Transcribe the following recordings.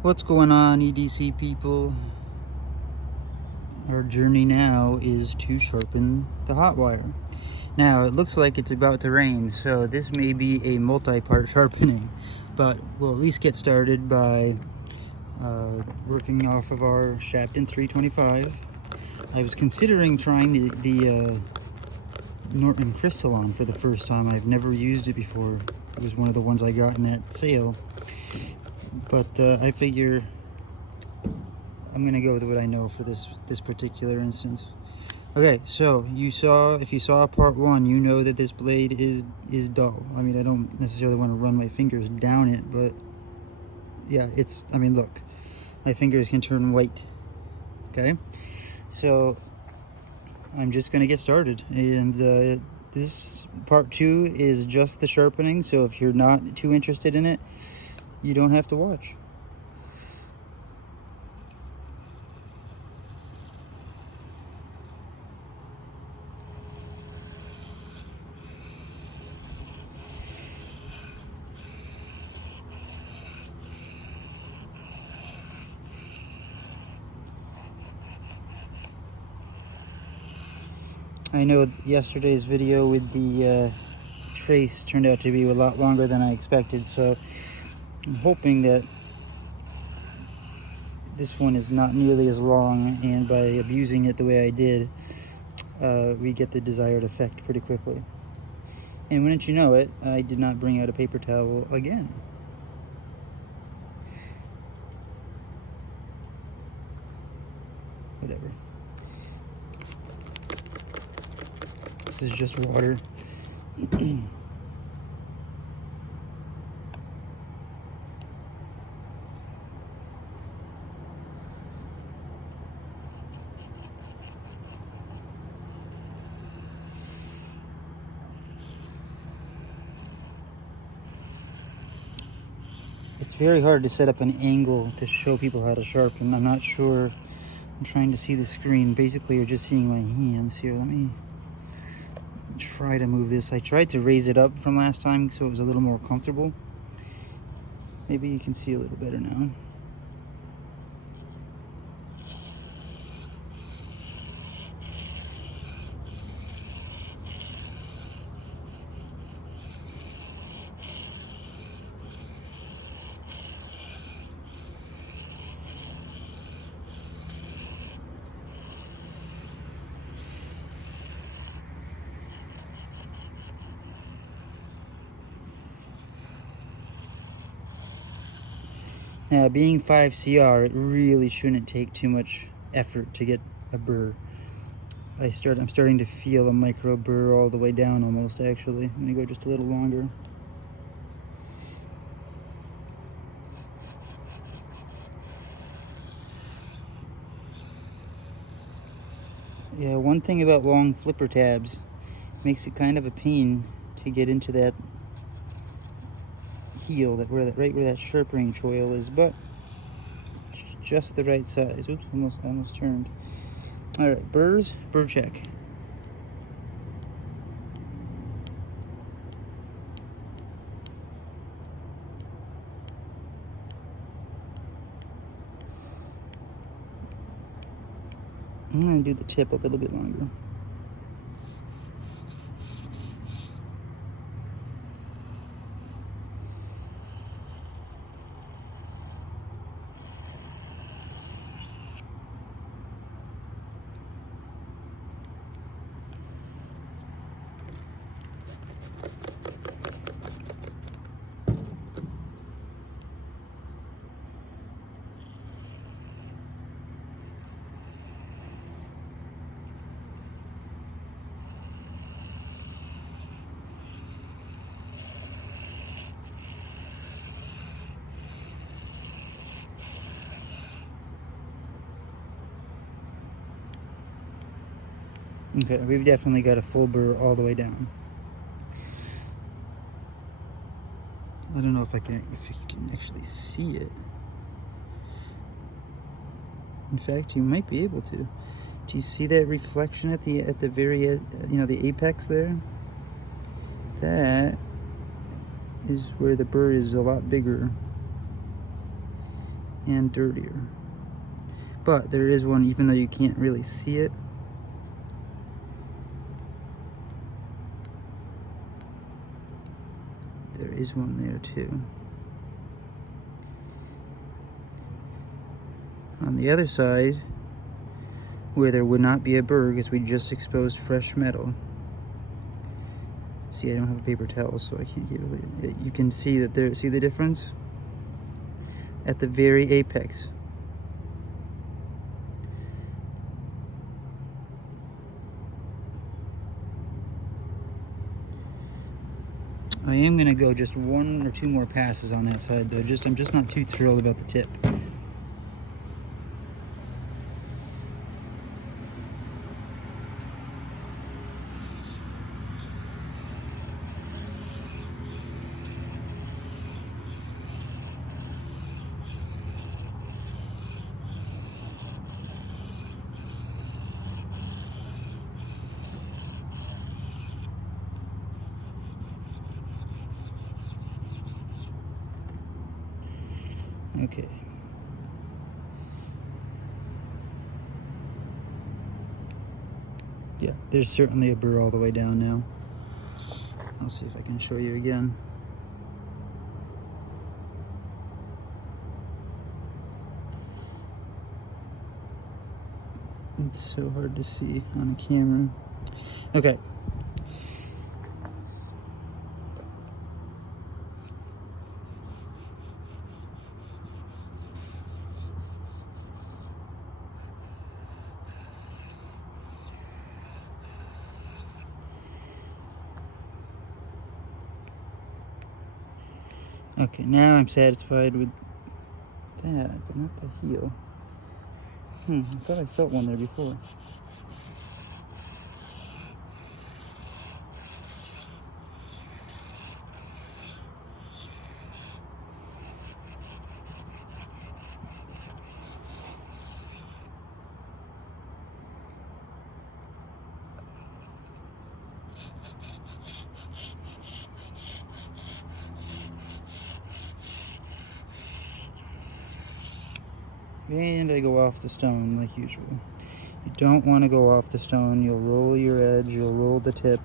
What's going on, EDC people? Our journey now is to sharpen the hot wire. Now, it looks like it's about to rain, so this may be a multi-part sharpening, but we'll at least get started by working off of our Shapton 325. I was considering trying the Norton Crystalline for the first time. I've never used it before. It was one of the ones I got in that sale, but I figure I'm gonna go with what I know for this particular instance. Okay, so if you saw part one, you know that this blade is dull. I mean, I don't necessarily want to run my fingers down it, but yeah, I mean, look, my fingers can turn white. Okay, so I'm just gonna get started, and this part two is just the sharpening. So if you're not too interested in it, you don't have to watch. I know yesterday's video with the trace turned out to be a lot longer than I expected, so I'm hoping that this one is not nearly as long, and by abusing it the way I did, we get the desired effect pretty quickly. And wouldn't you know it, I did not bring out a paper towel again. Whatever. This is just water. It's very hard to set up an angle to show people how to sharpen. I'm not sure. I'm trying to see the screen. Basically, you're just seeing my hands here. Let me try to move this. I tried to raise it up from last time so it was a little more comfortable. Maybe you can see a little better now. Now, being 5CR, it really shouldn't take too much effort to get a burr. I'm starting to feel a micro burr all the way down almost, actually. I'm gonna go just a little longer. Yeah, one thing about long flipper tabs, makes it kind of a pain to get into that heel, right where that sharpening choil is, but just the right size. Oops, almost turned. All right, burrs, burr check. I'm gonna do the tip a little bit longer. Okay, we've definitely got a full burr all the way down. I don't know if you can actually see it. In fact, you might be able to. Do you see that reflection at the very, the apex there? That is where the burr is a lot bigger. and dirtier. But there is one, even though you can't really see it. There is one there too. On the other side, where there would not be a burr because we just exposed fresh metal. See, I don't have a paper towel, so I can't get it. You can see that there, see the difference? At the very apex. I am gonna go just 1 or 2 more passes on that side though. I'm just not too thrilled about the tip. Okay. Yeah, there's certainly a burr all the way down now. I'll see if I can show you again. It's so hard to see on a camera. Okay. Okay, now I'm satisfied with that, but not the heel. I thought I felt one there before. And I go off the stone like usual. You don't want to go off the stone. You'll roll your edge, you'll roll the tip.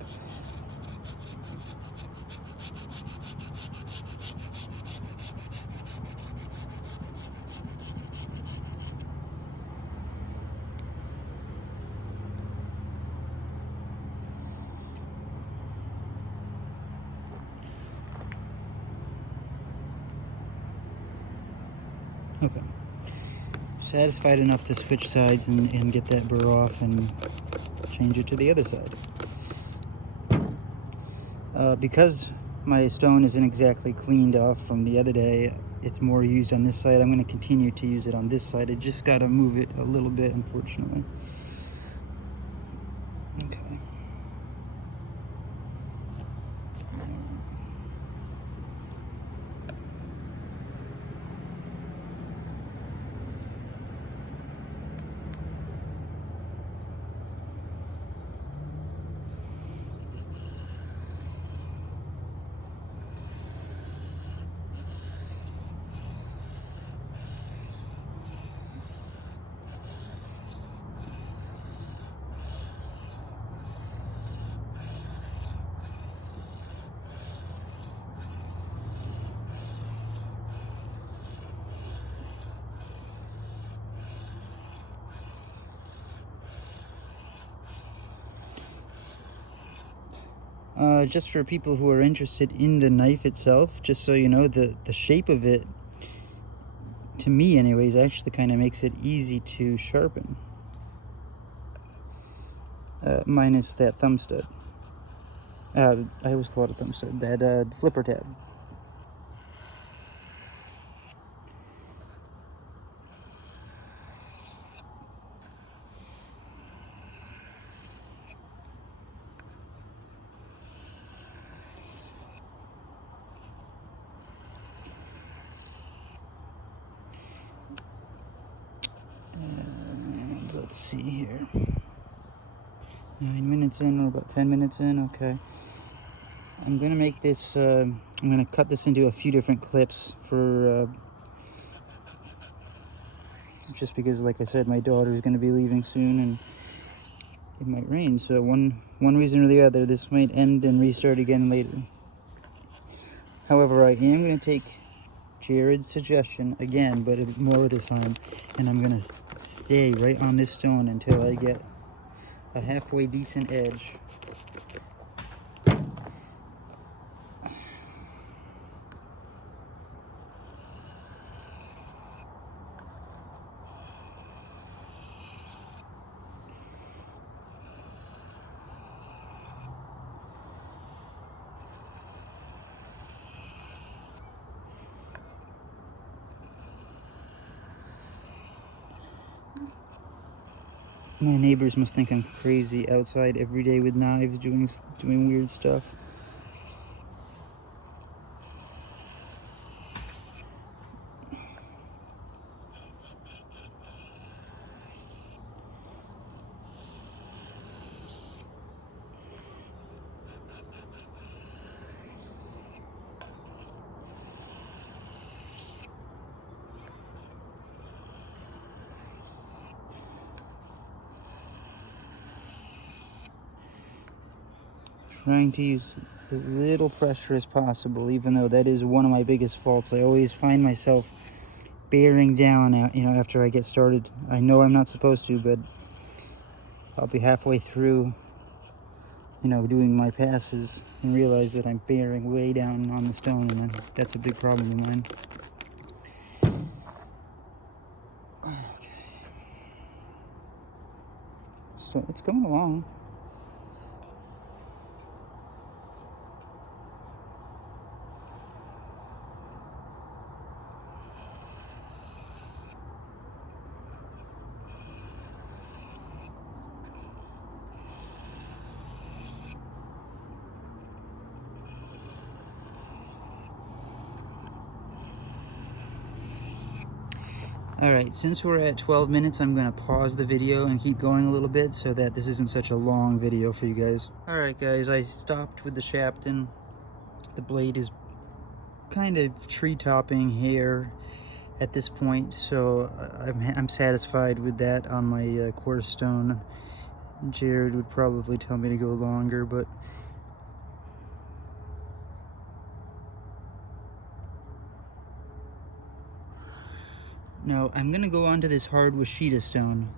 Okay. Satisfied enough to switch sides and get that burr off and change it to the other side. Because my stone isn't exactly cleaned off from the other day, it's more used on this side. I'm going to continue to use it on this side. I just got to move it a little bit, unfortunately. Okay. Just for people who are interested in the knife itself, just so you know, the shape of it, to me anyways, actually kind of makes it easy to sharpen. Minus that thumb stud. I always call it a thumb stud. That flipper tab. Let's see here. 9 minutes in, or about 10 minutes in. Okay. I'm gonna make this. I'm gonna cut this into a few different clips for just because, like I said, my daughter's going to be leaving soon and it might rain. So one reason or the other, this might end and restart again later. However, I am going to take Jared's suggestion again, but more this time, and I'm going to stay right on this stone until I get a halfway decent edge. My neighbors must think I'm crazy outside every day with knives doing weird stuff. Trying to use as little pressure as possible, even though that is one of my biggest faults. I always find myself bearing down, after I get started. I know I'm not supposed to, but I'll be halfway through, doing my passes and realize that I'm bearing way down on the stone, and that's a big problem of mine. Okay. So it's going along. Alright, since we're at 12 minutes, I'm going to pause the video and keep going a little bit so that this isn't such a long video for you guys. Alright guys, I stopped with the shafting. The blade is kind of tree-topping here at this point, so I'm satisfied with that on my coarse stone. Jared would probably tell me to go longer, but now I'm gonna go on to this hard Washita stone.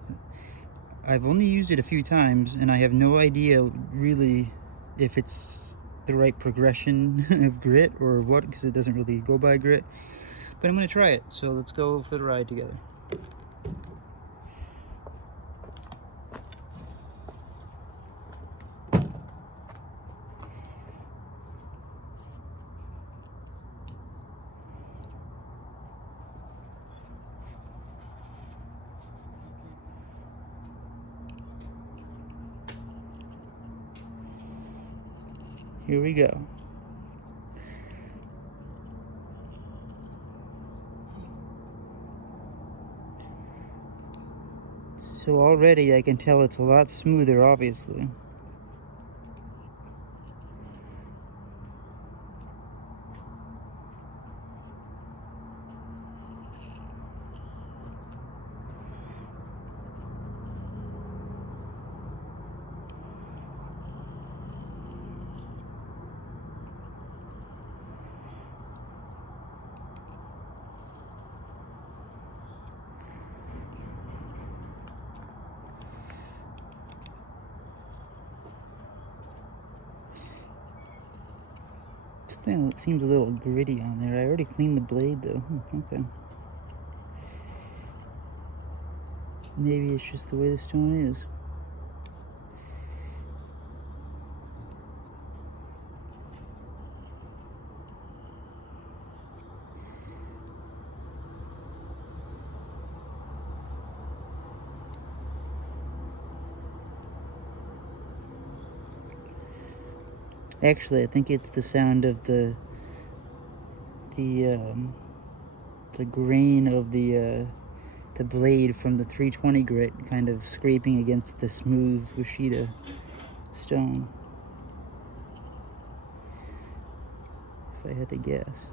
I've only used it a few times and I have no idea really if it's the right progression of grit or what, because it doesn't really go by grit, but I'm gonna try it. So let's go for the ride together. Here we go. So already I can tell it's a lot smoother, obviously. It seems a little gritty on there. I already cleaned the blade though. Okay. Maybe it's just the way the stone is. Actually, I think it's the sound of the grain of the blade from the 320 grit kind of scraping against the smooth Washita stone, if I had to guess.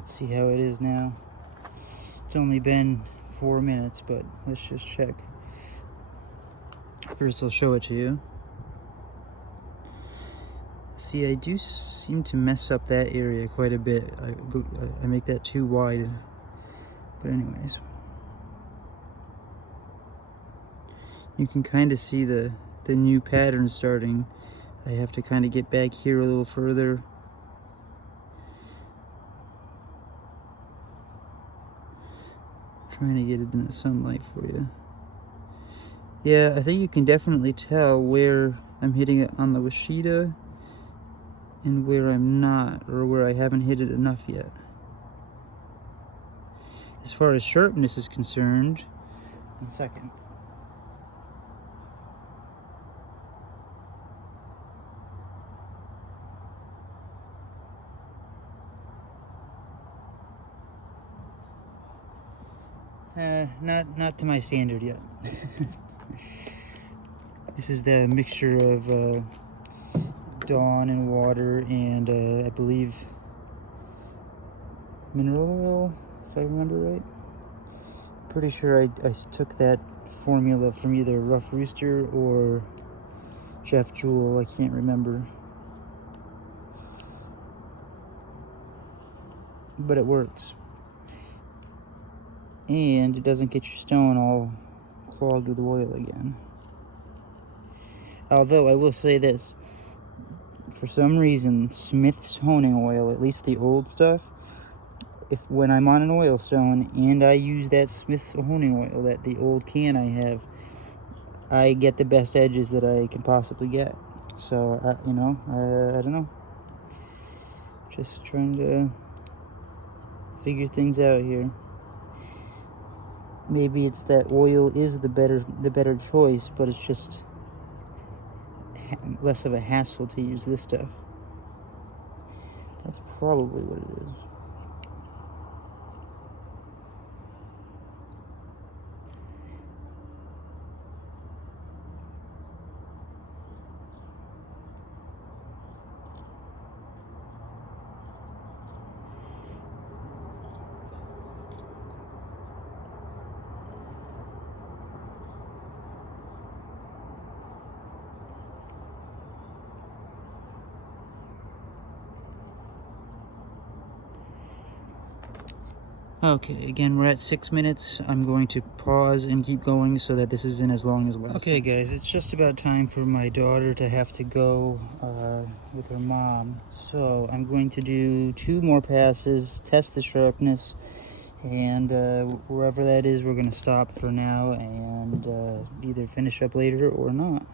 Let's see how it is now. It's only been 4 minutes, but let's just check. First I'll show it to you. See, I do seem to mess up that area quite a bit. I make that too wide. But anyways, you can kind of see the new pattern starting. I have to kind of get back here a little further. Trying to get it in the sunlight for you. Yeah, I think you can definitely tell where I'm hitting it on the Washita and where I'm not, or where I haven't hit it enough yet. As far as sharpness is concerned, 1 second. Not to my standard yet. This is the mixture of Dawn and water and I believe mineral oil, if I remember right. Pretty sure I took that formula from either Rough Rooster or Jeff Jewell, I can't remember. But it works. And it doesn't get your stone all clogged with oil again. Although I will say this, for some reason, Smith's honing oil, at least the old stuff, when I'm on an oil stone and I use that Smith's honing oil, that the old can I have, I get the best edges that I can possibly get. So, you know, I don't know. Just trying to figure things out here. Maybe it's that oil is the better choice, but it's just less of a hassle to use this stuff. That's probably what it is. Okay, again, we're at 6 minutes. I'm going to pause and keep going so that this isn't as long as last. Okay, guys, it's just about time for my daughter to have to go with her mom. So I'm going to do 2 more passes, test the sharpness, and wherever that is, we're going to stop for now and either finish up later or not.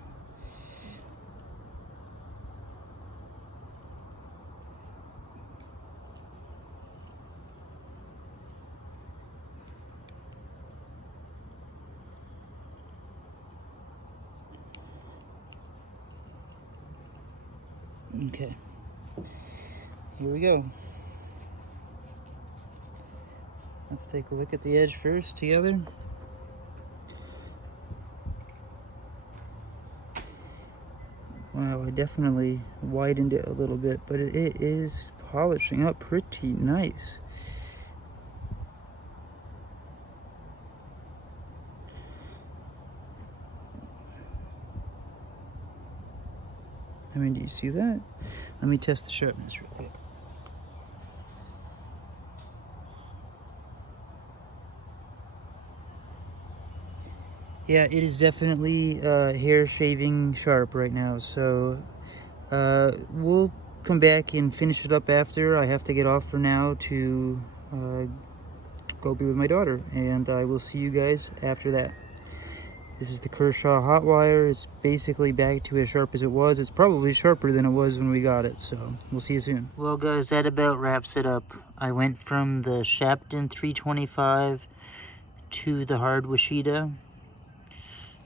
Okay, here we go. Let's take a look at the edge first together. Wow, I definitely widened it a little bit, but it is polishing up pretty nice. I mean, do you see that? Let me test the sharpness real quick. Yeah, it is definitely hair shaving sharp right now, so we'll come back and finish it up after. I have to get off for now to go be with my daughter, and I will see you guys after that. This is the Kershaw Hotwire. It's basically back to as sharp as it was. It's probably sharper than it was when we got it, so we'll see you soon. Well, guys, that about wraps it up. I went from the Shapton 325 to the hard Washita.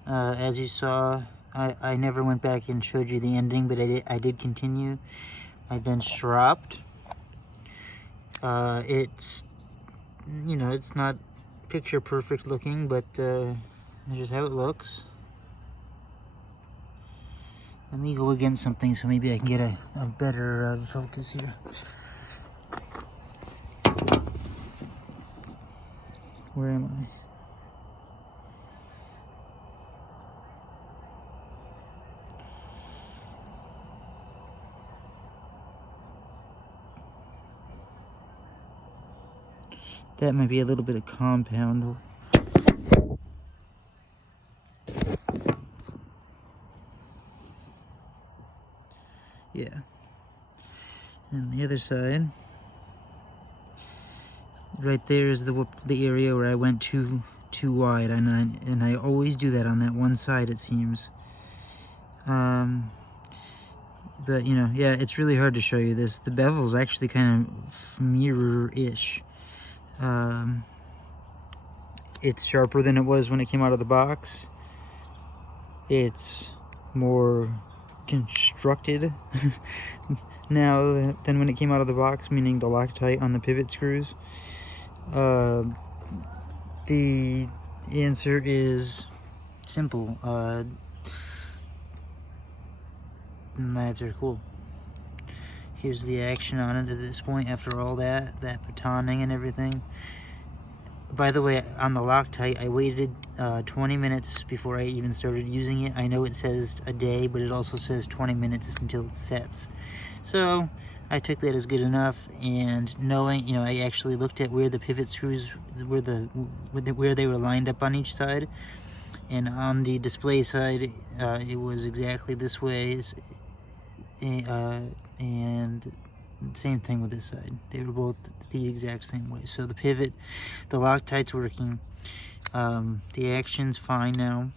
As you saw, I never went back and showed you the ending, but I did continue. I then stropped. It's, you know, it's not picture perfect looking, but that's just how it looks. Let me go against something so maybe I can get a better focus here. Where am I? That might be a little bit of compound. Yeah. And the other side, right there is the area where I went too wide, and I always do that on that one side, it seems. But you know, yeah, it's really hard to show you this. The bevel's actually kind of mirror-ish. It's sharper than it was when it came out of the box. It's more constructed now than when it came out of the box, meaning the Loctite on the pivot screws. The answer is simple. Knives are cool. Here's the action on it at this point after all that batoning and everything. By the way, on the Loctite, I waited 20 minutes before I even started using it. I know it says a day, but it also says 20 minutes until it sets. So I took that as good enough, and knowing, you know, I actually looked at where the pivot screws, where they were lined up on each side, and on the display side, it was exactly this way, and same thing with this side. They were both the exact same way. So the pivot, the Loctite's working. The action's fine now.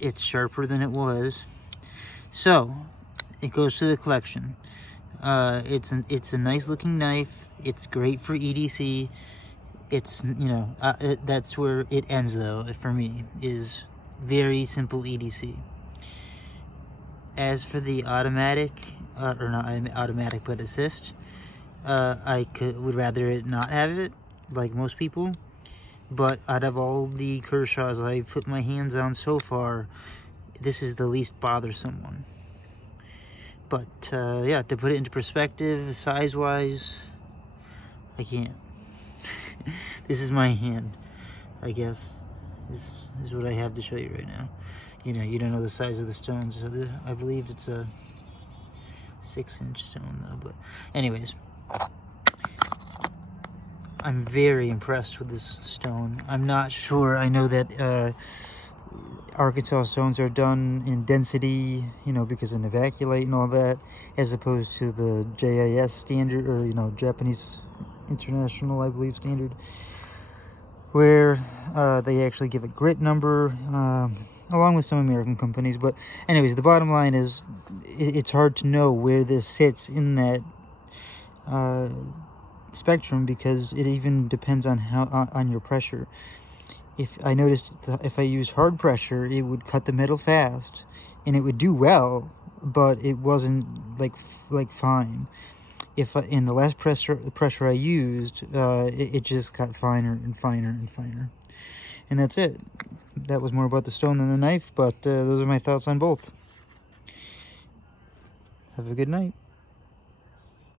It's sharper than it was. So it goes to the collection. It's a nice looking knife. It's great for EDC. It's, you know, that's where it ends though, for me, is very simple EDC. As for the automatic, or not automatic, but assist, I would rather it not have it, like most people. But out of all the Kershaws I've put my hands on so far, this is the least bothersome one. But yeah, to put it into perspective, size-wise, I can't. This is my hand, I guess. This is what I have to show you right now. You know, you don't know the size of the stones. So I believe it's a 6-inch stone though. But anyways, I'm very impressed with this stone. I'm not sure. I know that Arkansas stones are done in density, you know, because of Novaculate and all that, as opposed to the JIS standard, or, you know, Japanese International, I believe, standard, where they actually give a grit number, along with some American companies. But anyways, the bottom line is it's hard to know where this sits in that spectrum, because it even depends on on your pressure. If I noticed if I used hard pressure, it would cut the metal fast and it would do well, but it wasn't like fine. If in the less pressure I used, it just got finer and finer and finer. And that's it. That was more about the stone than the knife, but those are my thoughts on both. Have a good night.